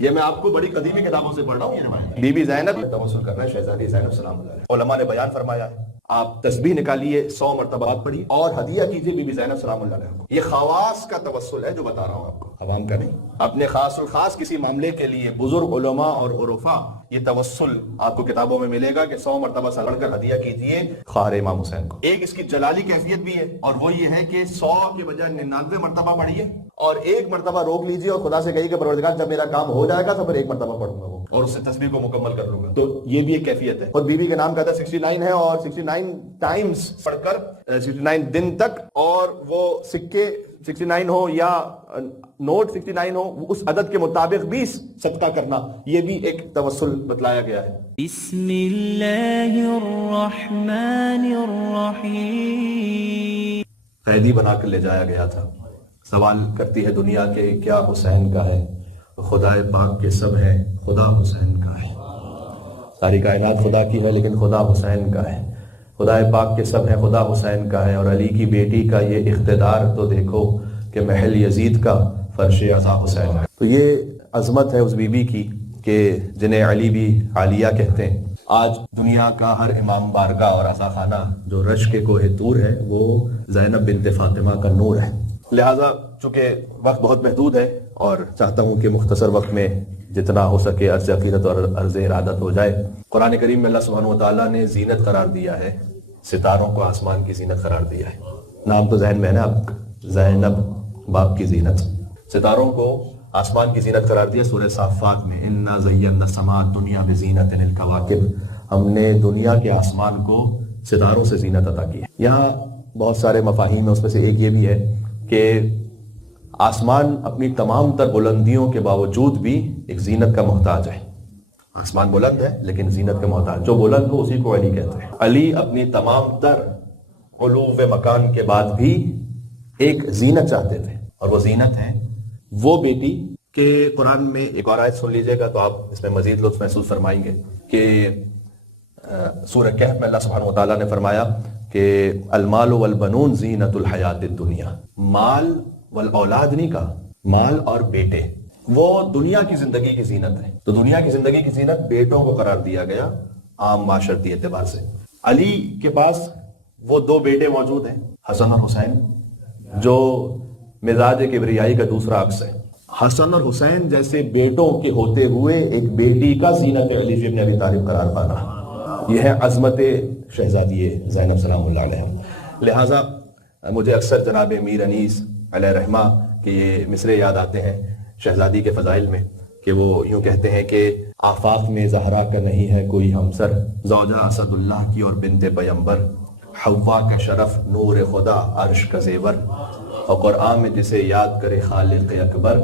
یہ میں آپ کو بڑی قدیمی کتابوں سے پڑھ رہا ہوں یہ روایت. بی بی زینب توسل کر رہے ہیں شہزادی زینب سلام اللہ علیہ. علماء نے بیان فرمایا ہے آپ تسبیح نکالیے 100 مرتبہ پڑھیے اور ہدیہ کیجیے بی بی زینب سلام اللہ علیہ کو. یہ خواص کا توسل ہے جو بتا رہا ہوں آپ کو، عوام کا نہیں. اپنے خاص الخاص کسی معاملے کے لیے بزرگ علماء اور عرفاء یہ توسل آپ کو کتابوں میں ملے گا کہ 100 مرتبہ پڑھ کر ہدیہ کیجیے خواہر امام حسین کو. ایک اس کی جلالی کیفیت بھی ہے اور وہ یہ ہے کہ 100 کے بجائے 99 مرتبہ پڑھیے اور ایک مرتبہ روک لیجیے اور خدا سے کہیے کہ پروردگار جب میرا کام ہو جائے گا تو پھر ایک مرتبہ پڑھوں گا وہ اور اس سے تسبیح کو مکمل کر لوں گا. تو یہ بھی ایک کیفیت ہے. اور بی بی کے نام کا 69 ہے اور 69 ٹائمز پڑھ کر 69 دن تک اور وہ سکے 69 ہو یا نوٹ 69 ہو اس عدد کے مطابق بھی صدقہ کرنا یہ بھی ایک توسل بتلایا گیا ہے. بسم اللہ الرحمن الرحیم. قیدی بنا کر لے جایا گیا تھا. سوال کرتی ہے دنیا کہ کیا حسین کا ہے؟ خدا پاک کے سب ہے، خدا حسین کا ہے. ساری کائنات خدا کی ہے لیکن خدا حسین کا ہے. خدا پاک کے سب ہے، خدا حسین کا ہے. اور علی کی بیٹی کا یہ اقتدار تو دیکھو کہ محل یزید کا فرش عزا حسین کا. تو یہ عظمت ہے اس بی بی کی کہ جنہیں علی بھی عالیہ کہتے ہیں. آج دنیا کا ہر امام بارگاہ اور عزا خانہ جو رشک کوہ طور ہے وہ زینب بنت فاطمہ کا نور ہے. لہٰذا چونکہ وقت بہت محدود ہے اور چاہتا ہوں کہ مختصر وقت میں جتنا ہو سکے عرض عقیدت اور عرض ارادت ہو جائے. قرآن کریم میں اللہ سبحانہ وتعالیٰ نے زینت قرار دیا ہے، ستاروں کو آسمان کی زینت قرار دیا ہے. نام تو ذہن میں ہے نا اب، زینب باپ کی زینت. ستاروں کو آسمان کی زینت قرار دیا سورہ صافات میں. انا زینا السماء الدنیا بزینت الکواکب. ہم نے دنیا کے آسمان کو ستاروں سے زینت عطا کی ہے. یہاں بہت سارے مفاہیم ہیں، اس میں سے ایک یہ بھی ہے کہ آسمان اپنی تمام تر بلندیوں کے باوجود بھی ایک زینت کا محتاج ہے. آسمان بلند ہے لیکن زینت کا محتاج، جو بلند ہو اسی کو علی کہتے ہیں. علی اپنی تمام تر علو مکان کے بعد بھی ایک زینت چاہتے تھے اور وہ زینت ہے وہ بیٹی کہ قرآن میں ایک اور آیت سن لیجئے گا تو آپ اس میں مزید لطف محسوس فرمائیں گے کہ سورہ کہف میں اللہ سبحانہ وتعالیٰ نے فرمایا کہ المال والبنون زینت الحیات الدنیا. مال والاولاد نہیں کہا، مال اور بیٹے وہ دنیا کی زندگی کی زینت ہے. تو دنیا کی زندگی کی زینت بیٹوں کو قرار دیا گیا عام معاشرتی اعتبار سے. علی کے پاس وہ دو بیٹے موجود ہیں، حسن اور حسین، جو مزاج کبریائی کا دوسرا عکس ہے. حسن اور حسین جیسے بیٹوں کے ہوتے ہوئے ایک بیٹی کا زینت علی بن ابی طالب قرار پانا، یہ ہے عظمت شہزادی زینب سلام اللہ علیہ. لہٰذا مجھے اکثر جناب میر انیس علیہ رحمہ کے یہ مصرے یاد آتے ہیں شہزادی کے فضائل میں کہ وہ یوں کہتے ہیں کہ آفاق میں زہرا کا نہیں ہے کوئی ہمسر، زوجہ اسد اللہ کی اور بنت پیمبر، حوا کا شرف نور خدا عرش کا زیور، اور قرآن میں جسے یاد کرے خالق اکبر،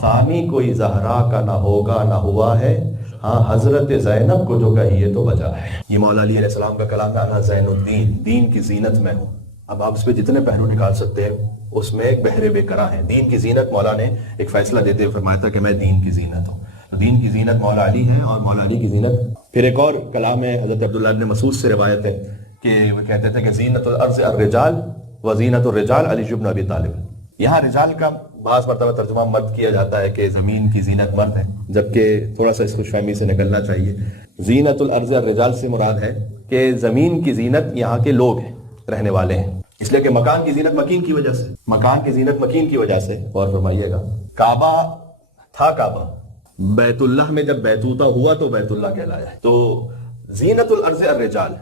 ثانی کوئی زہرا کا نہ ہوگا نہ ہوا ہے، ہاں حضرت زینب کو جو کہیے تو بجا ہے. یہ مولا علی علیہ السلام کا کلام ہے، انا زین الدین، دین کی زینت میں ہوں. اب آپ اس پہ جتنے پہلو نکال سکتے ہیں اس میں ایک بحر بے کرا ہے. دین کی زینت مولا نے ایک فیصلہ دیتے ہوئے فرمایا تھا کہ میں دین کی زینت ہوں. دین کی زینت مولا علی ہے اور مولا علی کی زینت. پھر ایک اور کلام ہے حضرت عبداللہ ابن مسعود سے روایت ہے کہ وہ کہتے تھے کہ زینت الارض الرجال و زینت الرجال علی بن ابی طالب. یہاں رجال کا بعض مرتبہ ترجمہ مرد کیا جاتا ہے کہ زمین کی زینت مرد ہے، جبکہ تھوڑا سا اس خوش فہمی سے نکلنا چاہیے. زینت الارض الرجال سے مراد ہے کہ زمین کی زینت یہاں کے لوگ ہیں، رہنے والے ہیں، اس لیے کہ مکان کی زینت مکین کی وجہ سے، مکان کی زینت مکین کی وجہ سے. اور فرمائیے گا کعبہ تھا، کعبہ بیت اللہ میں جب بیتوتا ہوا تو بیت اللہ کہلایا ہے. تو زینت الارض الرجال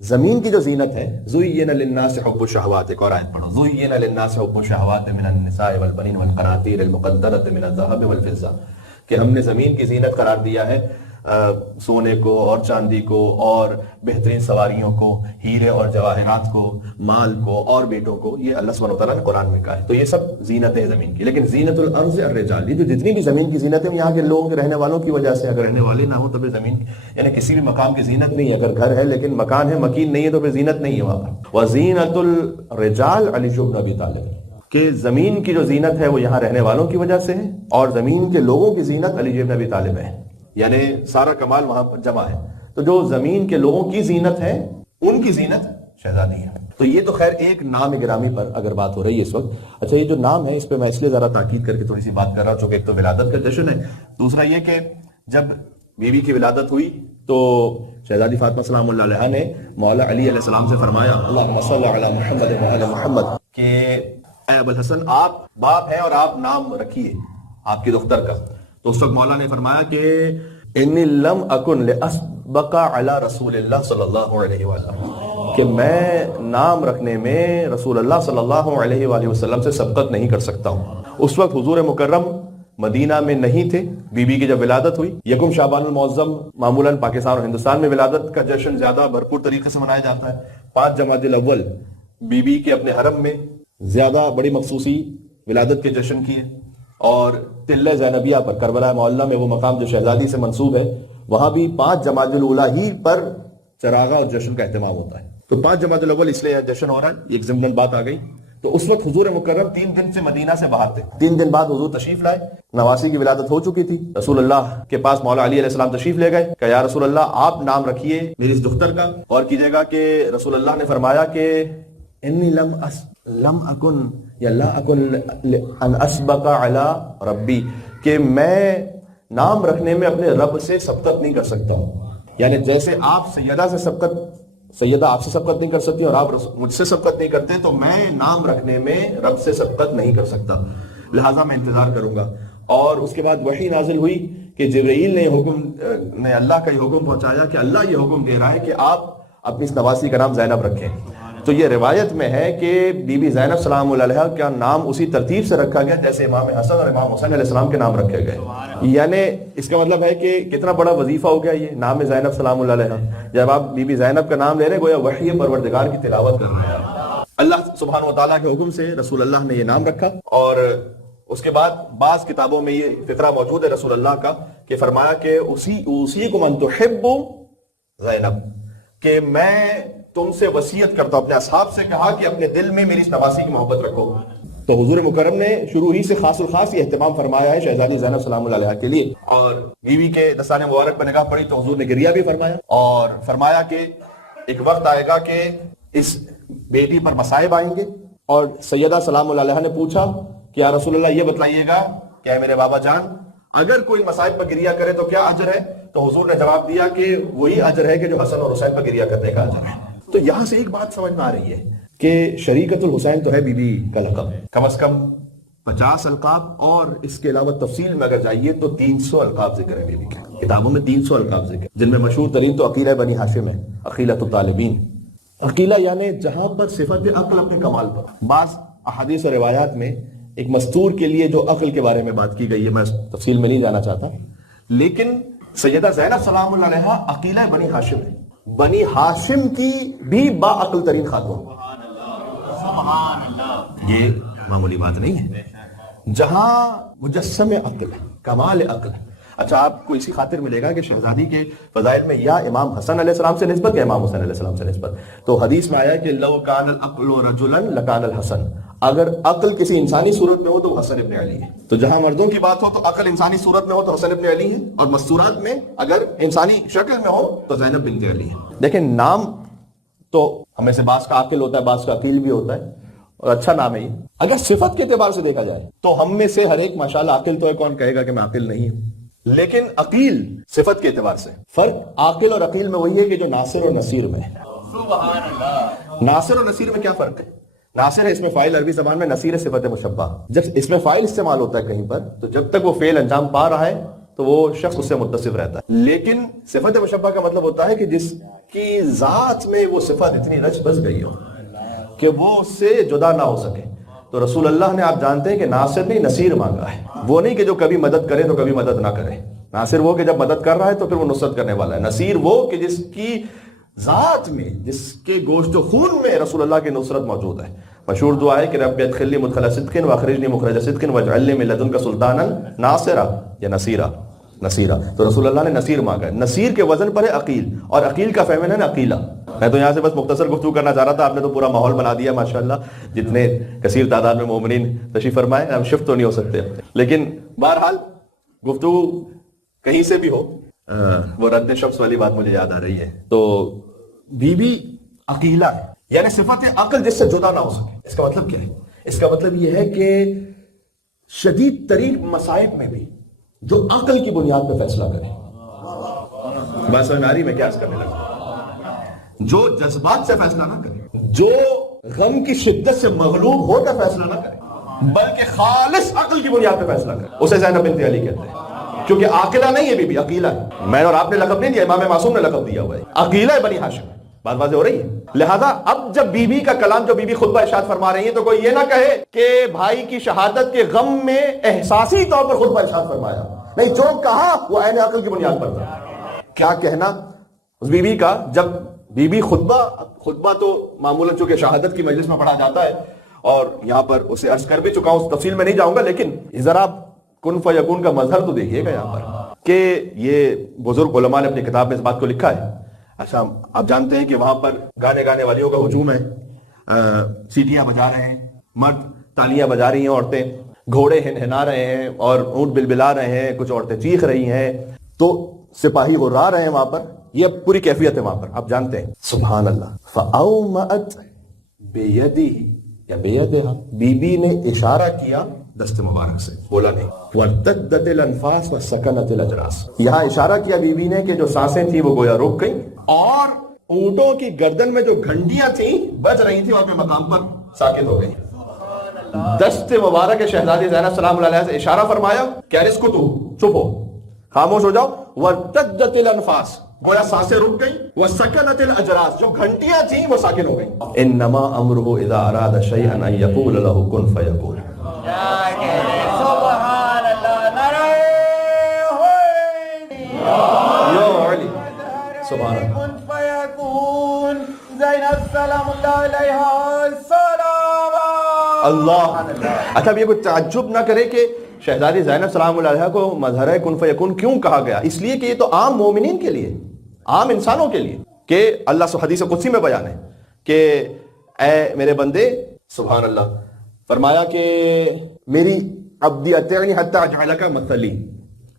زمین کی جو زینت ہے. زین للناس حب الشہوات، ایک اور آیت پڑھو، زین للناس حب الشہوات من النساء والبنین والقناطیر المقنطرۃ من الذهب والفضہ، کہ ہم نے زمین کی زینت قرار دیا ہے سونے کو اور چاندی کو اور بہترین سواریوں کو، ہیرے اور جواہرات کو، مال کو اور بیٹوں کو. یہ اللہ سبحانہ وتعالیٰ نے قرآن میں کہا ہے. تو یہ سب زینت ہے زمین کی. لیکن زینت الارض الرجال، یہ جو جتنی بھی زمین کی زینت ہے یہاں کے لوگوں کے رہنے والوں کی وجہ سے. اگر رہنے والے نہ ہوں تو پھر زمین یعنی کسی بھی مقام کی زینت نہیں ہے. اگر گھر ہے لیکن مکان ہے، مکین نہیں ہے تو پھر زینت نہیں ہے وہاں پر. وزینت الرجال علی بن ابی طالب، کہ زمین کی جو زینت ہے وہ یہاں رہنے والوں کی وجہ سے ہے اور زمین کے لوگوں کی زینت علی بن ابی طالب ہے. یعنی سارا کمال وہاں پر جمع ہے. تو جو زمین کے لوگوں کی زینت ہے ان کی زینت شہزادی ہے. تو یہ تو خیر ایک نام گرامی پر اگر بات ہو رہی ہے اس وقت. اچھا، یہ جو نام ہے اس پہ میں اس لیے ذرا تاکید کر کے تھوڑی سی بات کر رہا ہوں چونکہ ایک تو ولادت کا جشن ہے، دوسرا یہ کہ جب بیوی کی ولادت ہوئی تو شہزادی فاطمہ سلام اللہ علیہا نے مولا علی علیہ السلام سے فرمایا اللہم صلی علی محمد و علی محمد کہ اے ابو الحسن آپ باپ ہیں اور آپ نام رکھیے آپ کی دختر کا. تو اس وقت مولا نے فرمایا کہ انی لم اکن لاسبق علی رسول اللہ صلی اللہ علیہ وسلم، کہ میں نام رکھنے میں رسول اللہ صلی اللہ علیہ وآلہ وسلم سے سبقت نہیں کر سکتا ہوں. اس وقت حضور مکرم مدینہ میں نہیں تھے. بی بی کی جب ولادت ہوئی، یکم شعبان المعظم معمولاً پاکستان اور ہندوستان میں ولادت کا جشن زیادہ بھرپور طریقے سے منایا جاتا ہے. 5 جمادی الاول بی بی کے اپنے حرم میں زیادہ بڑی مخصوصی ولادت کے جشن کی ہے، اور تلہ زینبیہ پر کربلا معلیٰ میں وہ مقام جو شہزادی سے منسوب ہے وہاں بھی 5 جمادی الاولیٰ ہی پر چراغا اور جشن کا اہتمام ہوتا ہے. تو 5 جمادی الاول اس لیے جشن ہو رہا ہے، ایک ضمن بات آ گئی. تو اس وقت حضور مکرم 3 دن سے مدینہ سے باہر تھے. 3 دن بعد حضور تشریف لائے. نواسی کی ولادت ہو چکی تھی. رسول اللہ کے پاس مولا علی علیہ السلام تشریف لے گئے کہ یا رسول اللہ آپ نام رکھیے میری اس دختر کا. اور کیجئے گا کہ رسول اللہ نے فرمایا کہ انی لم اکن یا لا اکن ان اسبق علی ربی، کہ میں نام رکھنے میں اپنے رب سے سبقت نہیں کر سکتا ہوں. یعنی جیسے آپ سیدہ آپ سے سبقت نہیں کر سکتی اور آپ مجھ سے سبقت نہیں کرتے، تو میں نام رکھنے میں رب سے سبقت نہیں کر سکتا، لہٰذا میں انتظار کروں گا. اور اس کے بعد وحی نازل ہوئی کہ جبرائیل نے اللہ کا یہ حکم پہنچایا کہ اللہ یہ حکم دے رہا ہے کہ آپ اپنی اس نواسی کا نام زینب رکھیں. تو یہ روایت میں ہے کہ بی بی زینب سلام اللہ علیہا کا نام اسی ترتیب سے رکھا گیا جیسے امام حسن اور امام حسین علیہ السلام کے نام رکھے گئے. یعنی اس کا مطلب ہے کہ کتنا بڑا وظیفہ ہو گیا یہ نام زینب سلام اللہ علیہا. جب آپ بی بی زینب کا نام لے رہے ہیں گویا وحی پروردگار کی تلاوت کر رہے ہیں. اللہ سبحانہ و تعالیٰ کے حکم سے رسول اللہ نے یہ نام رکھا. اور اس کے بعد بعض کتابوں میں یہ فقرہ موجود ہے رسول اللہ کا کہ فرمایا کہ اوصیکم ان تحبوا زینب، کہ میں تم سے وصیت کرتا ہوں، اپنے اصحاب سے کہا کہ اپنے دل میں میری اس نواسی کی محبت رکھو. تو حضور مکرم نے شروع ہی سے خاص الخاص یہ اہتمام فرمایا ہے شہزادی زینب سلام اللہ علیہا کے لیے. اور بیوی کے دستان مبارک پر نگاہ پڑی تو حضور نے گریہ بھی فرمایا اور فرمایا کہ ایک وقت آئے گا کہ اس بیٹی پر مصائب آئیں گے. اور سیدہ سلام اللہ علیہا نے پوچھا کہ یا رسول اللہ یہ بتلائیے گا کہ اے میرے بابا جان اگر کوئی مصائب پر گریہ کرے تو کیا اجر ہے؟ تو حضور نے جواب دیا کہ وہی اجر ہے کہ جو حسن اور حسین پر گریہ کرنے کا اجر ہے. تو یہاں سے ایک بات سمجھ میں آ رہی ہے کہ شریکت الحسین تو ہے بی بی کا لقب، کم از کم 50 القاب، اور اس کے علاوہ تفصیل میں اگر جائیے تو 300 القاب ذکر ہے بی بی کے. کتابوں میں 300 القاب ذکر، جن میں مشہور ترین تو عقیلہ بنی ہاشم ہے، عقیلۃ الطالبین. عقیلہ یعنی جہاں پر صفت عقل اپنے کمال پر. بعض احادیث اور روایات میں ایک مستور کے لیے جو عقل کے بارے میں بات کی گئی ہے، میں تفصیل میں نہیں جانا چاہتا، لیکن سیدہ زینب سلام اللہ علیہا عقیلہ بنی ہاشم ہے، بنی ہاشم کی بھی با عقل ترین خاتون. یہ معمولی بات نہیں ہے، جہاں مجسم عقل، کمال عقل. اچھا، آپ کو اسی خاطر ملے گا کہ شہزادی کے فضائل میں یا امام حسن علیہ السلام سے نسبت یا امام حسین علیہ السلام سے نسبت. تو حدیث میں آیا کہ لو کان العقل رجلا لکان الحسن، اگر عقل کسی انسانی صورت میں ہو تو حسن ابن علی ہے. تو جہاں مردوں کی بات ہو تو عقل انسانی صورت میں ہو تو حسن ابن علی ہے، اور مستورات میں اگر انسانی شکل میں ہو تو زینب بنت علی ہے. دیکھیں نام تو ہمیں سے بعض کا عاقل ہوتا ہے، بعض کا عقیل بھی ہوتا ہے، اور اچھا نام ہے یہ. اگر صفت کے اعتبار سے دیکھا جائے تو ہم میں سے ہر ایک ماشاءاللہ عاقل تو ہے، کون کہے گا کہ میں عاقل نہیں ہوں. لیکن عقیل صفت کے اعتبار سے فرق عاقل اور عقیل میں وہی ہے کہ جو ناصر اور نصیر میں ہے. سبحان اللہ. ناصر اور نصیر میں کیا فرق ہے؟ ناصر ہے اس میں فاعل عربی زبان میں، نصیر ہے صفت مشبہ. جب اس میں فاعل استعمال ہوتا ہے کہیں پر تو جب تک وہ فعل انجام پا رہا ہے تو وہ شخص اس سے متصف رہتا ہے. لیکن صفت مشبہ کا مطلب ہوتا ہے کہ جس کی ذات میں وہ صفت اتنی رچ بس گئی ہو کہ وہ اس سے جدا نہ ہو سکے. تو رسول اللہ نے آپ جانتے ہیں کہ ناصر نہیں نصیر مانگا ہے. وہ نہیں کہ جو کبھی مدد کرے تو کبھی مدد نہ کرے. ناصر وہ کہ جب مدد کر رہا ہے تو پھر وہ نصرت کرنے والا ہے. نصیر وہ کہ جس کی ذات میں، جس کے گوشت و خون میں رسول اللہ کی نصرت موجود ہے. مشہور دعا ہے کہ رب ادخلنی مدخل صدق واخرجنی مخرج صدق واجعلنی من لدنک سلطانا ناصرا یا نصیرا. تو رسول اللہ نے نصیر مانگا ہے. نصیر کے وزن پر ہے عقیل، اور عقیل کا فیمنن ہے عقیلہ. میں تو یہاں سے بس مختصر گفتگو کرنا چاہ رہا تھا، آپ نے تو پورا ماحول بنا دیا ماشاءاللہ. جتنے کثیر تعداد میں مومنین تشریف فرمائے، ہم شفٹ تو نہیں ہو سکتے، لیکن بہرحال گفتگو کہیں سے بھی ہو، وہ رد شمس والی بات مجھے یاد آ رہی ہے. تو بی بی عقیلہ ہے، یعنی صفت عقل جس سے جدا نہ ہو سکے. اس کا مطلب کیا ہے؟ اس کا مطلب یہ ہے کہ شدید ترین مصائب میں بھی جو عقل کی بنیاد پہ فیصلہ کرے. بس ناری میں کیا کرنے لگا؟ جو جذبات سے فیصلہ نہ کرے, جو غم کی شدت سے مغلوب ہو کر فیصلہ نہ کرے, بلکہ خالص عقل کی بنیاد پہ فیصلہ کرے, اسے زینب بنت علی کہتے ہیں. کیونکہ عاقلہ نہیں ہے بی بی, عقیلہ ہے. میں اور آپ نے لقب نہیں دیا, امام معصوم نے لقب دیا ہوا ہے, عقیلہ ہے بنی ہاشم. بات واضح ہو رہی ہے. لہذا اب جب بی بی کا کلام, جو بی بی خطبہ ارشاد فرما رہی ہیں, تو کوئی یہ نہ کہے کہ بھائی کی شہادت کے غم میں احساسی طور پر خطبہ ارشاد فرمایا. نہیں, جو کہا وہ عین عقل کی بنیاد پر تھا. کیا کہنا اس بی بی کا, جب بی بی خطبہ تو معمولاً چونکہ شہادت کی مجلس میں پڑھا جاتا ہے, اور یہاں پر اسے عرض کر بھی چکا ہوں, تفصیل میں نہیں جاؤں گا, لیکن ذرا کن فیکون کا مظہر تو دیکھیے گا یہاں پر کہ یہ بزرگ علماء نے اپنی کتاب میں اس بات کو لکھا ہے. اچھا, آپ جانتے ہیں کہ وہاں پر گانے والیوں کا ہجوم ہے, سیٹیاں بجا رہے ہیں مرد, تالیاں بجا رہی ہیں عورتیں, گھوڑے ہنہنا رہے ہیں اور اونٹ بلبلا رہے ہیں, کچھ عورتیں چیخ رہی ہیں, تو سپاہی غرا رہے ہیں وہاں پر. یہ پوری کیفیت ہے وہاں پر, آپ جانتے ہیں. سبحان اللہ. فَأَوْمَأَتْ بِيَدِهِ یا بِيَدِهَا, بی بی نے اشارہ کیا دست مبارک سے, بولا نہیں. وَارْتَدَّتِ الْأَنْفَاسُ وَسَكَنَتِ الْأَجْرَاسُ, یہاں اشارہ کیا بی بی نے کہ جو سانسیں تھیں وہ گویا رک گئیں, اور اونٹوں کی گردن میں جو گھنٹیاں تھیں بج رہی تھیں, اور اپنے مقام پر ساکت ہو گئی. دست مبارک شہزادی زینب سلام اللہ علیہ سے اشارہ فرمایا کہ اسکتو, چپ ہو, خاموش ہو جاؤ. وَارْتَدَّتِ الْأَنْفَاسُ, گویا سانسیں رک گئیں. وَسَكَنَتِ الْأَجْرَاسُ, جو گھنٹیاں تھیں وہ ساکن ہو گئیں. انما امرہ اذا اراد شیئا ان یقول له کن فیکون. سبحان اللہ, نعرہ سبحان اللہ. کن فیکون. زینب سلام اللہ علیہا سلام اللہ. اچھا, اب یہ کوئی تعجب نہ کرے کہ شہزادی زینب سلام اللہ علیہا کو مظہر کن فیکون کیوں کہا گیا. اس لیے کہ یہ تو عام مومنین کے لیے, عام انسانوں کے لیے, کہ اللہ حدیث قدسی میں بیان ہے کہ اے میرے بندے, سبحان اللہ, فرمایا کہ میری عبدیت حتی اجعلک مثلی,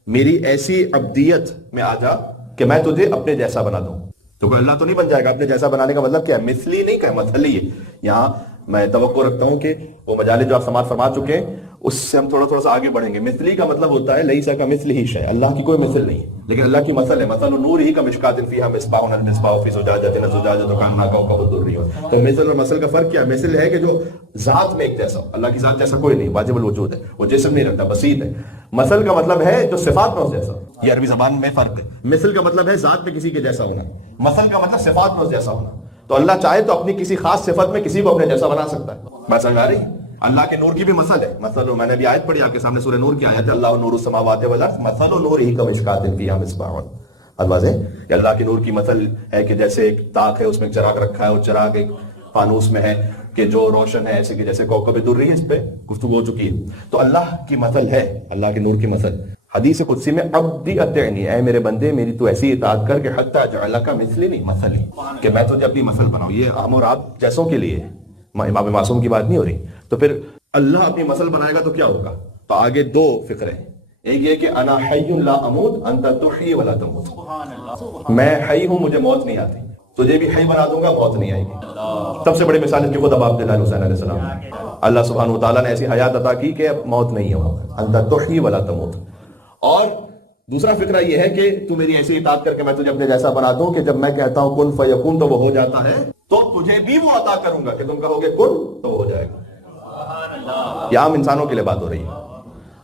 میری ایسی عبدیت میں آ جا کہ میں تجھے اپنے جیسا بنا دوں. تو کوئی اللہ تو نہیں بن جائے گا. اپنے جیسا بنانے کا مطلب کیا ہے؟ مثلی نہیں کہا, مثلی ہے. یہاں میں توقع رکھتا ہوں کہ وہ مجالس جو آپ سماعت فرما چکے ہیں اس سے ہم تھوڑا سا آگے بڑھیں گے. مثلی کا مطلب ہوتا ہے لیسا کمثلہ شیء, اللہ کی کوئی مثل نہیں, لیکن اللہ کی مثل ہے. مثل نور ہی کمشکات فیہا مصباح, المصباح فی زجاجۃ, الزجاجۃ کانہا کوکب درری. تو مثل اور مثل کا فرق کیا ہے؟ مثل ہے کہ جو ذات میں ایک جیسا, اللہ کی ذات جیسا کوئی نہیں, واجب الوجود ہے, وہ جسم نہیں رکھتا, بسیط ہے. مثل کا مطلب ہے جو صفات میں اس جیسا. یہ عربی زبان میں فرق ہے. مثل کا مطلب ہے ذات میں کسی کے جیسا ہونا, مثل کا مطلب صفات میں اس جیسا ہونا. تو اللہ چاہے تو اپنی کسی خاص صفت میں کسی کو اپنے جیسا بنا سکتا ہے. بات سمجھ آ رہی؟ اللہ کے نور کی بھی مثل ہے. مثل, میں نے بھی آیت پڑھی آپ کے سامنے, سورہ نور کی آیت ہے, اللہ نور السماوات والارض مثل نورہ کمشکات فیہا مصباح. الفاظ ہے کہ اللہ کے نور کی مثل ہے کہ جیسے ایک طاق ہے, اس میں چراغ رکھا ہے, اور چراغ ایک فانوس میں ہے کہ جو روشن ہے, ایسے کہ جیسے کوکب درری ہے. اس پہ گفتگو ہو چکی ہے. تو اللہ کی مثل ہے, اللہ کے نور کی مثل. حدیث قدسی میں عبدی اطعنی, اے میرے بندے میری تو ایسی اطاعت کر کہ حتی اجعلک مثلی, نہیں مثلی, کہ میں تجھے اپنی مثل بناؤں. یہ ہم اور آپ جیسوں کے لیے ہے, امام معصوم کی بات نہیں ہو رہی. تو پھر اللہ اپنی مثل بنائے گا تو کیا ہوگا؟ تو آگے دو فکرے ہیں. ایک یہ کہ انا حی لا اموت انت تحیی ولا تموت, میں حی ہوں مجھے موت نہیں آتی, تجھے بھی حی بنا دوں گا, موت نہیں آئے گی. سب سے بڑی مثال اس کی خود ابا عبداللہ حسین علیہ السلام, اللہ سبحانہ وتعالیٰ نے ایسی حیات عطا کی کہ موت نہیں ہے, انت تحیی ولا تموت. اور دوسرا فکرہ یہ ہے کہ تو میری ایسی اطاعت کر کے میں تجھے اپنے جیسا بنا دوں کہ جب میں کہتا ہوں کن فیکون تو وہ ہو جاتا ہے, تو تجھے بھی وہ عطا کروں گا کہ تم کہو گے کن تو وہ ہو جائے گا. یہ عام انسانوں کے لیے بات ہو رہی ہے.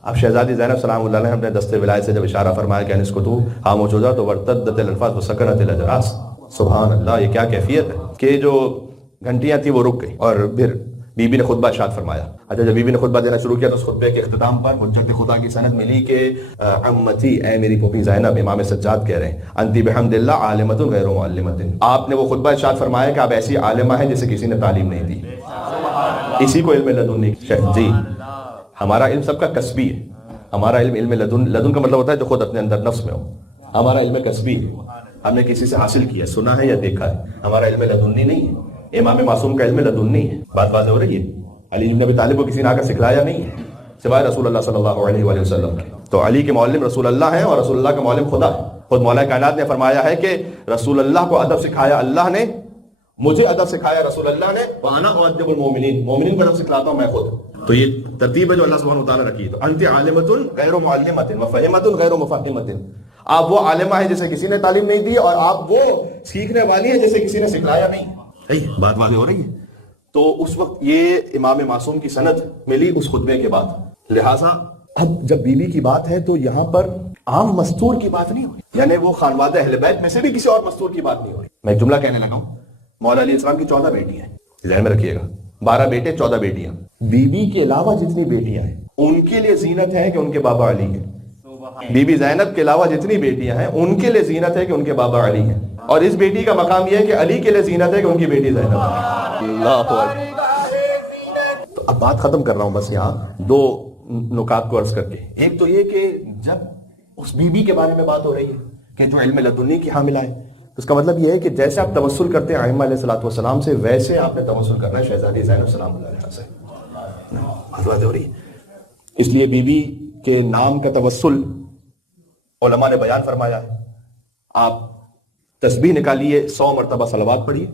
اب شہزادی زینب سلام اللہ علیہ اپنے دست ولایت سے جب اشارہ فرمایا کہ اسکتو, خاموش ہو جا, تو ورتدت الالفاظ وسکنت الاجراس. سبحان اللہ, یہ کیا کیفیت ہے کہ جو گھنٹیاں تھیں وہ رک گئی, اور پھر بی بی نے خطبہ ارشاد فرمایا. اچھا, جب بی بی نے خطبہ دینا شروع کیا تو اس خطبے کے اختتام پر حجت خدا کی سند ملی کہ عمتی, اے میری پھوپھی زینب, امام سجاد کہہ رہے ہیں, انتی بحمد اللہ عالمۃ غیر معلمۃ. آپ نے وہ خطبہ ارشاد فرمایا کہ آپ ایسی عالمہ ہیں جسے کسی نے تعلیم نہیں دی, اسی کو علم لدنی. جی, ہمارا علم سب کا کسبی ہے. ہمارا علم لدن کا مطلب ہوتا ہے جو خود اپنے اندر نفس میں ہو. ہمارا علم کسبی ہے, ہم نے کسی سے حاصل کیا, سنا ہے یا دیکھا ہے. ہمارا علم لدنی نہیں ہے. امام معصوم کا علم لدنی ہے. بات واضح ہو رہی ہے. علی بن ابی طالب کو کسی نے آ کر سکھلایا نہیں ہے سوائے رسول اللہ صلی اللہ علیہ وآلہ وسلم کے. تو علی کے معلم رسول اللہ ہیں, اور رسول اللہ کا معلم خدا ہے. خود مولا کائنات نے فرمایا ہے کہ رسول اللہ کو ادب سکھایا اللہ نے, مجھے ادب سکھایا رسول اللہ نے، وانا اؤدب المؤمنین، مومنین کو ادب سکھلاتا ہوں میں خود. تو یہ ترتیب ہے جو اللہ سبحانہ وتعالیٰ نے رکھی. تو انت عالمۃ غیر معلمۃ وفہمۃ غیر مفہمۃ، آپ وہ عالمہ ہیں جسے کسی نے تعلیم نہیں دی، اور آپ وہ سیکھنے والی ہیں جسے کسی نے سکھلایا نہیں. بات واضح ہو رہی ہے. تو اس وقت یہ امام معصوم کی سند ملی اس خطبے کے بعد. لہٰذا اب جب بیوی کی بات ہے تو یہاں پر عام مستور کی بات نہیں ہو رہی، یعنی وہ خانوادہ اہل بیت میں سے بھی کسی اور مستور کی بات نہیں ہو رہی. میں ایک جملہ کہنے لگا ہوں، مولا علیہ السلام کی 14 بیٹی ہیں، ذہن میں رکھیے گا، 12 بیٹے 14 بیٹیاں. بیوی کے علاوہ جتنی بیٹیاں ہیں ان کے لیے زینت ہے کہ ان کے بابا علی ہیں. بی بی زینب کے علاوہ جتنی بیٹیاں ہیں ان کے لیے زینت ہے کہ ان کے بابا علی ہیں، اور اس بیٹی کا مقام یہ ہے کہ علی کے لیے زینت ہے کہ ان کی بیٹی زینب ہے. اللہ اکبر. تو اب بات ختم کر رہا ہوں بس یہاں 2 نکات کو عرض کر کے. ایک تو یہ کہ جب اس بی بی کے بارے میں بات ہو رہی ہے کہ جو علم لدنی کی حاملہ ہے، تو اس کا مطلب یہ ہے کہ جیسے آپ توسل کرتے ہیں ائمہ علیہ الصلوۃ والسلام سے، ویسے آپ نے توسل کرنا ہے شہزادی زینب سلام اللہ علیہا سے. بات ہو رہی ہے. اس لیے بی بی کے نام کا توسل علماء نے بیان فرمایا ہے. آپ تسبیح نکالیے، 100 مرتبہ صلوات پڑھیے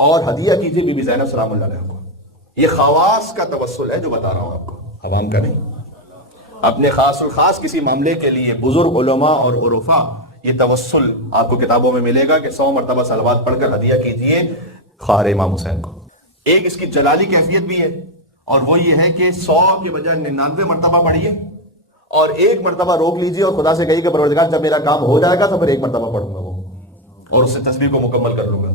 اور ہدیہ کیجیے بی بی زینب سلام اللہ علیہا کو. یہ خواص کا توسل ہے جو بتا رہا ہوں آپ کو، عوام کا نہیں. اپنے خاص اور خاص کسی معاملے کے لیے بزرگ علماء اور عرفاء یہ توسل آپ کو کتابوں میں ملے گا کہ 100 مرتبہ صلوات پڑھ کر ہدیہ کیجیے خواہر امام حسین کو. ایک اس کی جلالی کیفیت بھی ہے، اور وہ یہ ہے کہ 100 کے بجائے 99 مرتبہ پڑھیے، اور 1 مرتبہ روک لیجیے اور خدا سے کہیے کہ پروردگار جب میرا کام ہو جائے گا تو پھر 1 مرتبہ پڑھوں گا وہ، اور اس سے تسبیح کو مکمل کر لوں گا.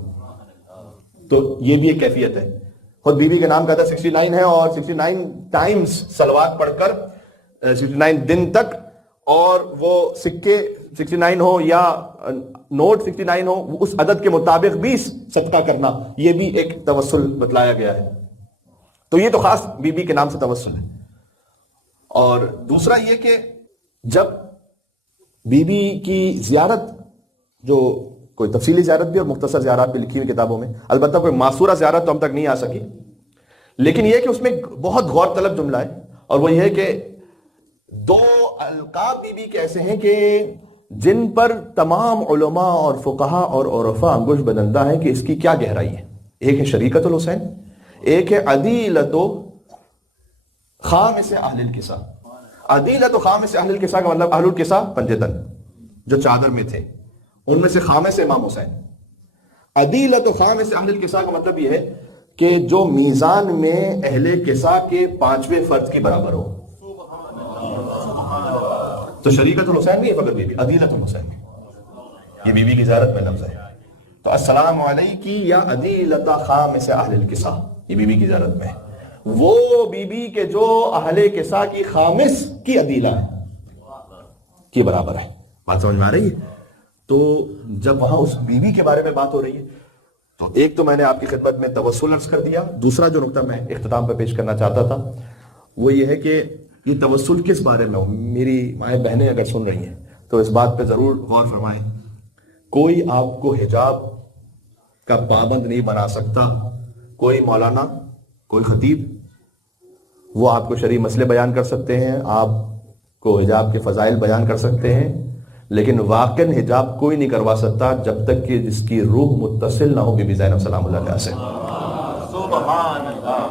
تو یہ بھی ایک کیفیت ہے. خود بی بی کے نام کا عدد 69 ہے، اور 69 ٹائمز صلوات پڑھ کر 69 دن تک، اور وہ سکے 69 ہو یا نوٹ 69 ہو، اس عدد کے مطابق بھی صدقہ کرنا، یہ بھی ایک توسل بتلایا گیا ہے. تو یہ تو خاص بی بی کے نام سے توسل ہے. اور دوسرا یہ کہ جب بی بی کی زیارت، جو کوئی تفصیلی زیارت بھی اور مختصر زیارات بھی لکھی ہوئی کتابوں میں، البتہ کوئی معصورہ زیارت تو ہم تک نہیں آ سکی، لیکن یہ کہ اس میں بہت غور طلب جملہ ہے، اور وہ یہ ہے کہ 2 القاب بی بی کے ایسے ہیں کہ جن پر تمام علماء اور فقہاء اور عرفاء انگشت بدلتا ہے کہ اس کی کیا گہرائی ہے. ایک ہے شریکت الحسین، ایک ہے عدیلت خامس اہل الکساء. عدیلت خامس اہل الکساء کا مطلب اہل الکساء پنجتن جو چادر میں تھے، ان میں سے خامس امام حسین. عدیلت خامس اہل الکساء کا مطلب یہ ہے کہ جو میزان میں اہل کساء کے 5ویں فرد کی برابر ہو. تو شریکت الحسین نہیں ہے فقط بی بی، عدیلت الحسین بھی، یہ بی بی کی زیارت میں لفظ ہے. تو السلام علیکی یا عدیلت خامس اہل الکساء، یہ بی بی کی زیارت میں ہے. وہ بی بی کے جو اہل کساء کی خامس کی عدیلہ ہے کی برابر ہے. بات سمجھ میں آ رہی ہے؟ تو جب وہاں اس بی بی کے بارے میں بات ہو رہی ہے تو ایک تو میں نے آپ کی خدمت میں توسل عرض کر دیا. دوسرا جو نقطہ میں اختتام پہ پیش کرنا چاہتا تھا وہ یہ ہے کہ یہ توسل کس بارے میں ہو. میری مائیں بہنیں اگر سن رہی ہیں تو اس بات پہ ضرور غور فرمائیں. کوئی آپ کو حجاب کا پابند نہیں بنا سکتا. کوئی مولانا، کوئی خطیب، وہ آپ کو شرعی مسئلے بیان کر سکتے ہیں، آپ کو حجاب کے فضائل بیان کر سکتے ہیں، لیکن واقعاً حجاب کوئی نہیں کروا سکتا جب تک کہ جس کی روح متصل نہ ہو بی بی زینب سلام اللہ علیہا سے. سبحان اللہ.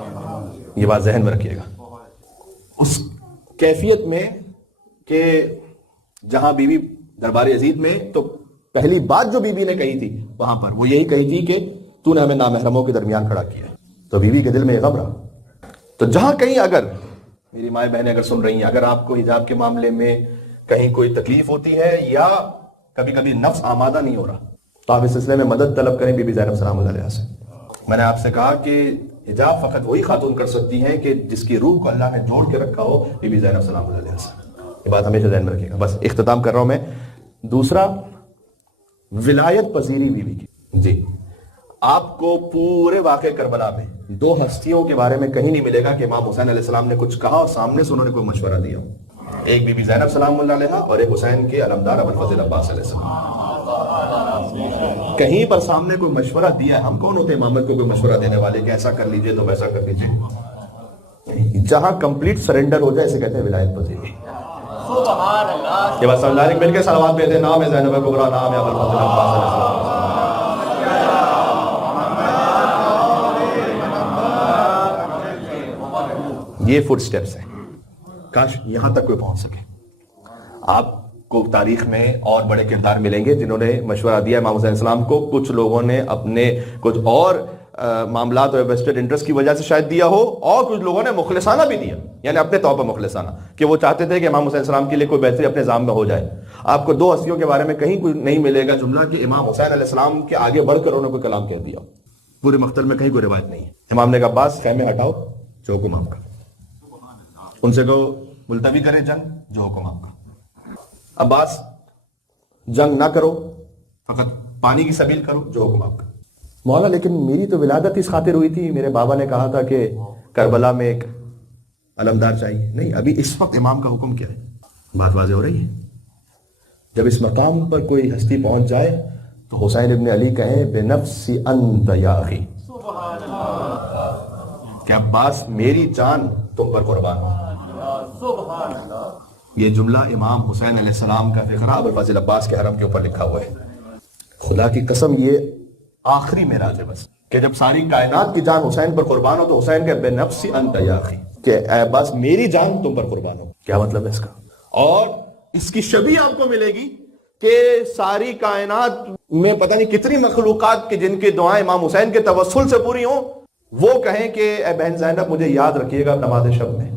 یہ بات ذہن میں رکھیے گا. اس کیفیت میں کہ جہاں بی بی دربار یزید میں، تو پہلی بات جو بی بی نے کہی تھی وہاں پر وہ یہی کہی تھی کہ تو نے ہمیں نامحرموں کے درمیان کھڑا کیا ہے. تو بی بی کے دل میں یہ غم رہا. تو جہاں کہیں اگر میری مائیں بہنیں اگر سن رہی ہیں، اگر آپ کو حجاب کے معاملے میں کہیں کوئی تکلیف ہوتی ہے یا کبھی کبھی نفس آمادہ نہیں ہو رہا، تو آپ اس سلسلے میں مدد طلب کریں بی بی زینب سلام اللہ علیہا سے. میں نے آپ سے کہا کہ حجاب فقط وہی خاتون کر سکتی ہیں کہ جس کی روح کو اللہ نے جوڑ کے رکھا ہو بی بی زینب سلام اللہ علیہا سے. یہ بات ہمیشہ ذہن میں رکھیے گا. بس اختتام کر رہا ہوں میں. دوسرا، ولایت پذیری بی بی کی. جی، آپ کو پورے واقع کربلا میں 2 ہستیوں کے بارے میں کہیں نہیں ملے گا کہ امام حسین علیہ السلام نے کچھ کہا اور سامنے سے انہوں نے کوئی مشورہ دیا. ایک بی بی زینب سلام اللہ علیہا اور ایک حسین کے علمدار ابوالفضل عباس علیہ السلام. کہیں پر سامنے کوئی مشورہ دیا ہے. ہم کون ہوتے امامت کو کوئی مشورہ دینے والے کہ ایسا کر لیجئے تو ویسا کر لیجئے. جہاں کمپلیٹ سرنڈر ہو جائے اسے کہتے ہیں ولایت پذیری. سبحان اللہ. یہ بات سمجھ لیں. مل کے صلوات بھیجیں. نام ہے زینب کبریٰ، نام ہے ابوالفضل عباس علیہ السلام. یہ فٹ سٹیپس ہیں. کاش یہاں تک کوئی پہنچ سکے. آپ کو تاریخ میں اور بڑے کردار ملیں گے جنہوں نے مشورہ دیا امام حسین السلام کو. کچھ لوگوں نے اپنے کچھ اور معاملات اور ویسٹڈ انٹرسٹ کی وجہ سے شاید دیا ہو, اور کچھ لوگوں نے مخلصانہ بھی دیا, یعنی اپنے طور پر مخلصانہ, کہ وہ چاہتے تھے کہ امام حسین السلام کے لیے کوئی بہتری اپنے نظام میں ہو جائے. آپ کو دو ہستیوں کے بارے میں کہیں کوئی نہیں ملے گا جملہ کہ امام حسین علیہ السلام کے آگے بڑھ کر انہوں نے کوئی کلام کہہ دیا. پورے مقتل میں کہیں کوئی روایت نہیں ہے. امام نے کہا عباس خیمے ہٹاؤ, جو حکم آپ کا. ان سے کہو ملتوی کرے جنگ, جو حکم آپ کا. عباس جنگ نہ کرو, فقط پانی کی سبیل کرو, جو حکم آپ کا. مولا لیکن میری تو ولادت اس خاطر ہوئی تھی, میرے بابا نے کہا تھا کہ کربلا میں ایک علمدار چاہیے. نہیں, ابھی اس وقت امام کا حکم کیا ہے؟ بات واضح ہو رہی ہے. جب اس مقام پر کوئی ہستی پہنچ جائے تو حسین ابن علی کہیں بنفسی انت یا اخی, کہ عباس میری جان تم پر قربان ہو. یہ جملہ امام حسین علیہ السلام کا فقرہ ابوالفضل عباس کے حرم کے اوپر لکھا ہوا ہے. خدا کی قسم یہ آخری معراج ہے بس, کہ جب ساری کائنات کی جان حسین پر قربان ہو تو حسین کہ بے نفسی انت یا اخی, کہ اے عباس میری جان تم پر قربان ہو. کیا مطلب ہے اس کا؟ اور اس کی شبیہ آپ کو ملے گی کہ ساری کائنات میں پتہ نہیں کتنی مخلوقات کے جن کی دعائیں امام حسین کے توسل سے پوری ہوں, وہ کہیں کہ اے بہن زینب مجھے یاد رکھیے گا نماز شب میں.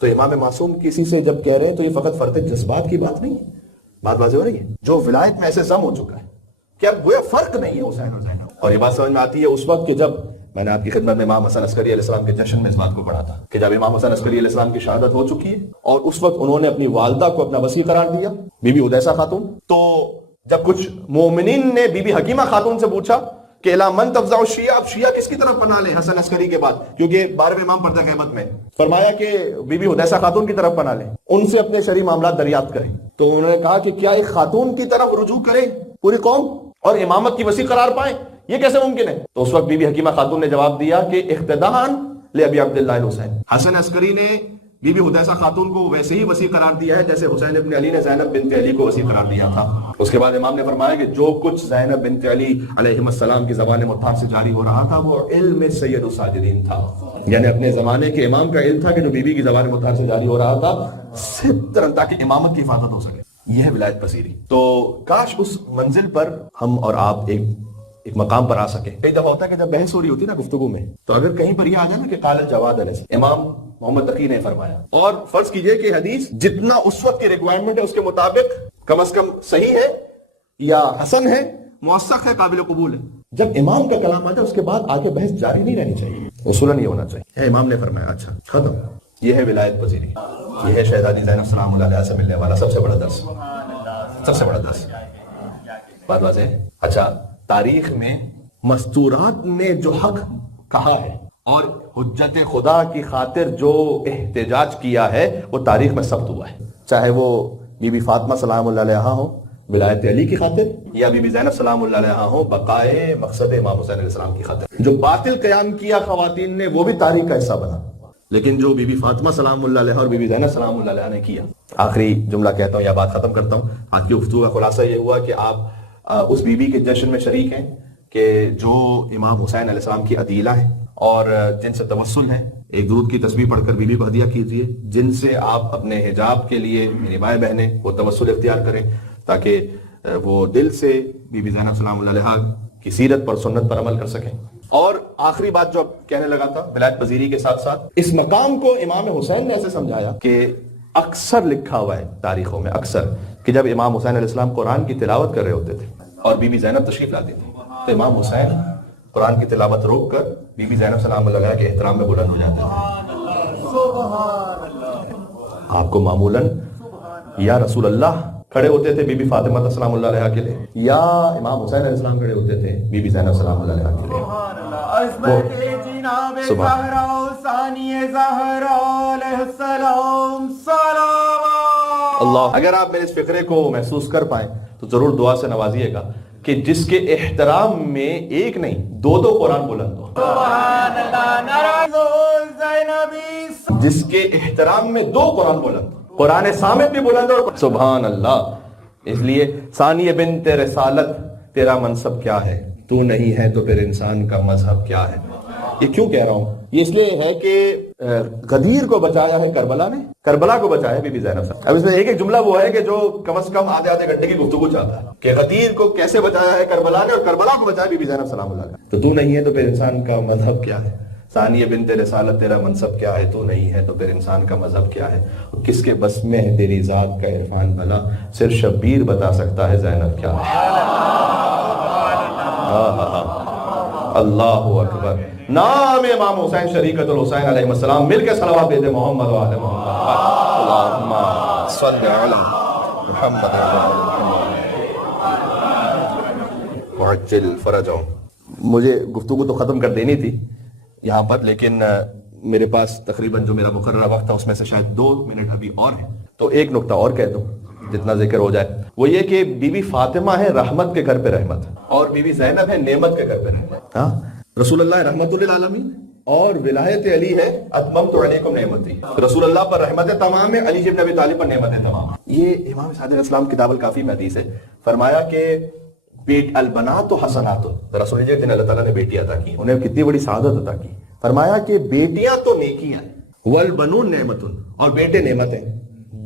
تو امام معصوم کسی سے جب کہہ رہے ہیں تو یہ فقط فرد جذبات کی بات نہیں ہے. بات واضح ہو رہی ہے. جو ولایت میں ایسے ضم ہو چکا ہے کہ اب وہ فرق نہیں ہے حسین اور زینب. اور یہ بات سمجھ میں آتی ہے اس وقت کہ جب میں نے آپ کی خدمت میں امام حسن عسکری علیہ السلام کے جشن میں اس بات کو پڑھا تھا کہ جب امام حسن عسکری علیہ السلام کی شہادت ہو چکی ہے اور اس وقت انہوں نے اپنی والدہ کو اپنا وصی قرار دیا, بی بی حدیثہ خاتون. تو جب کچھ مومنین نے بی بی حکیمہ خاتون سے پوچھا کہ الا من تفزع الشیعہ, اب شیعہ کس کی طرف پناہ لیں حسن عسکری کے بعد, کیونکہ 12ویں امام پردہ قیامت میں فرمایا کہ بی بی حدیثہ خاتون کی طرف پناہ لیں, ان سے اپنے شرعی معاملات دریافت کریں. تو انہوں نے کہا کہ کیا ایک خاتون کی طرف رجوع کرے پوری قوم اور امامت کی وسیع قرار پائیں, یہ کیسے ممکن ہے؟ تو اس وقت بی بی حکیمہ خاتون نے جواب دیا کہ اقتداءً لابی عبداللہ الحسین. حسن عسکری نے بی بی حدیثہ خاتون کو ویسے ہی وسیع قرار دیا ہے جیسے حسین ابن علی نے زینب بنت علی کو وسیع قرار دیا تھا. اس کے بعد امام نے فرمایا کہ جو کچھ زینب بنت علی علیہ السلام کی زبان مطہر سے جاری ہو رہا تھا وہ علم سید الساجدین تھا, یعنی اپنے زمانے کے امام کا علم تھا کہ جو بی بی کی زبان مطہر سے جاری ہو رہا تھا صرف تاکہ امامت کی حفاظت ہو سکے. یہ ہے ولایت پذیری. تو کاش اس منزل پر ہم اور آپ ایک مقام پر آ سکے. کئی دفعہ ہوتا ہے کہ جب بحث ہو رہی ہوتی ہے نا گفتگو میں, تو اگر کہیں پر یہ آ جائے نا کہ قال الجواد علیہ امام محمد تقی نے فرمایا, اور فرض کیجئے کہ حدیث جتنا اس وقت کی ریکوائرمنٹ ہے اس کے مطابق کم از کم صحیح ہے یا حسن ہے, موثق ہے, قابل قبول ہے, جب امام کا کلام آ جائے اس کے بعد آگے بحث جاری نہیں رہنی چاہیے, اصولاً یہ ہونا چاہیے. امام نے فرمایا اچھا ختم. یہ ہے ولایت پذیری, یہ ہے شہزادی زینب سلام اللہ علیہ سے ملنے والا سب سے بڑا درس, سب سے بڑا درس. بات واضح ہے. اچھا, تاریخ میں مستورات نے جو حق کہا ہے اور حجت خدا کی خاطر جو احتجاج کیا ہے وہ تاریخ میں ثبت ہوا ہے, چاہے وہ بی بی فاطمہ سلام اللہ علیہا ہو ولایت علی کی خاطر, یا بی بی زینب سلام اللہ علیہا ہو بقائے مقصد امام حسین علیہ السلام کی خاطر. جو باطل قیام کیا خواتین نے وہ بھی تاریخ کا حصہ بنا, لیکن جو بی بی فاطمہ سلام اللہ علیہا اور بی بی زینب سلام اللہ علیہا نے کیا. آخری جملہ کہتا ہوں یا بات ختم کرتا ہوں. آج کی گفتگو کا خلاصہ یہ ہوا کہ آپ اس بی بی کے جشن میں شریک ہیں کہ جو امام حسین علیہ السلام کی عدیلہ ہیں اور جن سے توسل ہے. ایک درود کی تسبیح پڑھ کر بی بی کو ہدیہ کیجیے, جن سے آپ اپنے حجاب کے لیے میری مائیں بہنیں وہ توسل اختیار کریں تاکہ وہ دل سے بی بی زینب سلام اللہ علیہا کی سیرت پر سنت پر عمل کر سکیں. اور آخری بات جو کہنے لگا تھا ولایت پذیری کے ساتھ ساتھ اس مقام کو امام حسین نے ایسے سمجھایا کہ اکثر لکھا ہوا ہے تاریخوں میں اکثر کہ جب امام حسین علیہ السلام قرآن کی تلاوت کر رہے ہوتے تھے اور بی بی زینب تشریف لاتی تھی تو امام حسین قرآن کی تلاوت روک کر بی بی زینب سلام اللہ علیہا کے احترام میں بلند ہو جاتے تھے. آپ کو معمولاً یا رسول اللہ کھڑے ہوتے تھے بی بی فاطمہ سلام اللہ علیہا کے لیے, یا امام حسین علیہ السلام کھڑے ہوتے تھے بی بی زینب سلام اللہ علیہا کے لیے. اللہ, اگر آپ میرے اس فقرے کو محسوس کر پائیں تو ضرور دعا سے نوازیے گا کہ جس کے احترام میں ایک نہیں دو قرآن بلند ہو, جس کے احترام میں دو قرآن بلند, قرآن صامت بھی بلند اور سبحان اللہ. اس لیے ثانی بنت رسالت تیرا منصب کیا ہے, تو نہیں ہے تو پھر انسان کا مذہب کیا ہے. یہ کیوں کہہ رہا ہوں؟ یہ اس لیے ہے کہ غدیر کو بچایا ہے کربلا نے، کربلا کو بچایا ہے بی بی زینب صاحب۔ اب اس میں ایک ایک جملہ وہ ہے کہ جو کم از کم آدھے گھنٹے کی گفتگو چاہتا ہے کہ غدیر کو کیسے بچایا ہے کربلا نے اور کربلا کو بچایا بی بی زینب سلام اللہ علیہ۔ تو نہیں ہے تو پھر انسان کا مذہب کیا ہے؟ ثانیہ بنت رسالت تیرا منصب کیا ہے؟ تو نہیں ہے تو پھر انسان کا مذہب کیا ہے؟ کس کے بس میں ہے تیری ذات کا عرفان بھلا؟ صرف شبیر بتا سکتا ہے زینب کیا ہے۔ اللہ اکبر۔ نام امام حسین شریکت الحسین علیہ السلام، مل کے صلوات دے دے محمد و آل محمد، اللہم صلی علی محمد وعجل فرجہم۔ مجھے گفتگو تو ختم کر دینی تھی یہاں پر، لیکن میرے پاس تقریباً جو میرا مقررہ وقت تھا اس میں سے شاید 2 منٹ ابھی اور ہیں، تو ایک نقطہ اور کہہ دوں جتنا ذکر ہو جائے۔ وہ یہ کہ بی بی فاطمہ ہے رحمت کے گھر پہ رحمت، اور بی بی زینب ہے نعمت کے گھر پہ رحمت۔ ہاں، رسول اللہ رحمت للعالمین اور ولایت علی ہے اتممت علیکم نعمتی۔ رسول اللہ پر رحمت تمام ہے، علی ابن ابی طالب پر نعمت تمام۔ یہ امام صادق اسلام کتاب الکافی میں حدیث ہے، فرمایا کہ البنات و حسنات، رسول اللہ جن اللہ تعالیٰ نے بیٹی عطا کی، انہیں کتنی بڑی سعادت عطا کی، فرمایا کہ بیٹیاں تو نیکیاں ہیں، والبنون نعمت، اور بیٹے نعمت ہیں،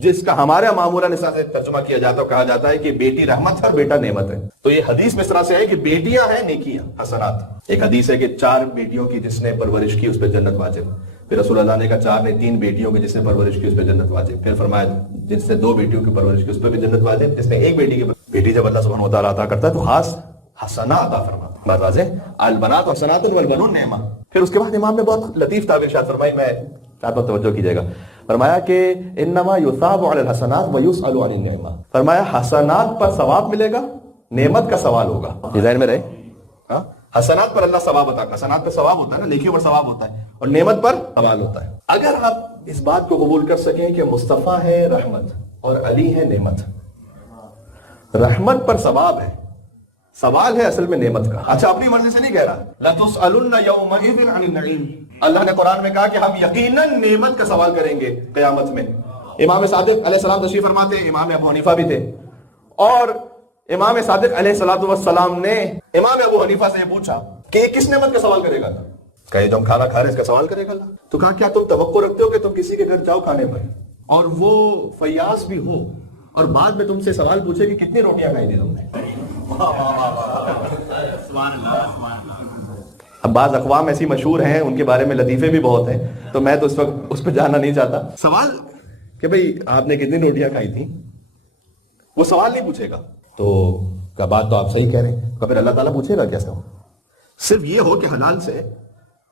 جس کا ہمارے معمولاً اس طرح سے ترجمہ کیا جاتا ہے، کہا جاتا ہے کہ بیٹی رحمت ہے اور بیٹا نعمت ہے۔ تو یہ حدیث میں اس طرح سے ہے کہ بیٹیاں ہیں نیکیاں حسنات۔ ایک حدیث ہے کہ 4 بیٹیوں کی جس نے پرورش کی اس پہ جنت واجب، پھر رسول اللہ نے کہا 4 نے 3 بیٹیوں کی جس نے پرورش کی اس پہ جنت واجب، پھر فرمایا جس نے 2 بیٹیوں کی پرورش کی اس پہ بھی جنت واجب، جس نے 1 بیٹی کی بیٹی جب اللہ سبحانہ وتعالیٰ عطا کرتا ہے تو خاص حسنات عطا فرماتا ہے۔ بات واضح، البنات حسنات والبنون نعمہ۔ پھر اس کے بعد امام نے بہت لطیف تعبیر ارشاد فرمائی، میں چاہتا ہوں توجہ کیجئے گا، فرمایا کہ انما یثاب علی الحسنات ویسأل عن النعمہ، فرمایا حسنات پر ثواب ملے گا، نعمت کا سوال ہوگا۔ یہ ذہن میں رہے، ہاں، حسنات پر اللہ ثواب عطا کرتا ہے، حسنات پر ثواب ہوتا ہے نا، نیکیوں پر ثواب ہوتا ہے، اور نعمت پر سوال ہوتا ہے۔ اگر آپ اس بات کو قبول کر سکیں کہ مصطفیٰ ہے رحمت اور علی ہے نعمت، رحمت پر ثواب ہے، سوال ہے اصل میں نعمت کا۔ اچھا، اپنی مرضی سے نہیں کہہ رہا، لَتُسْأَلُنَّ يَوْمَئِذٍ عَنِ النَّعِيمِ، اللہ نے قرآن میں کہا کہ ہم یقیناً نعمت کا سوال کریں گے قیامت میں۔ امام صادق علیہ السلام تشریف فرماتے ہیں، امام ابو حنیفہ بھی تھے، اور امام صادق علیہ السلام نے امام ابو حنیفہ سے یہ پوچھا کہ یہ کس نعمت کا سوال کرے گا؟ کہے جو ہم کھانا کھا رہے ہیں اس کا سوال کرے گا اللہ؟ تو کہا کیا تم توقع رکھتے ہو کہ تم کسی کے گھر جاؤ کھانے پر اور وہ فیاض بھی ہو اور بعد میں تم سے سوال پوچھے کہ کتنی روٹیاں کھائی تھی تم نے؟ اب بعض اقوام ایسی مشہور ہیں، ان کے بارے میں لطیفے بھی بہت ہیں، تو میں تو اس وقت اس پہ جانا نہیں چاہتا۔ سوال کہ بھئی آپ نے کتنی روٹیاں کھائی تھیں، وہ سوال نہیں پوچھے گا۔ تو کا بات تو آپ صحیح کہہ رہے ہیں، پھر اللہ تعالیٰ پوچھے گا کیسے ہو؟ صرف یہ ہو کہ حلال سے،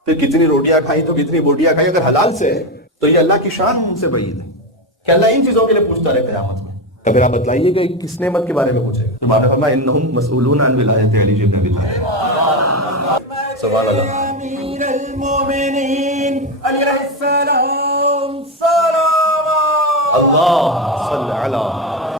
پھر کتنی روٹیاں کھائی تو کتنی بوٹیاں کھائی، اگر حلال سے ہے تو یہ اللہ کی شان سے بعید ہے کہ اللہ ان چیزوں کے لیے پوچھتا رہے قیامت میں۔ تو پھر آپ بتلائیے کہ کس نعمت کے بارے میں پوچھے گا؟ تمہارا فرمایا انہم مسئولون عن ولایت علی ابن ابی طالب۔ سبحان اللہ۔ امیر المومنین علیہ السلام صلوات اللہ صلی علی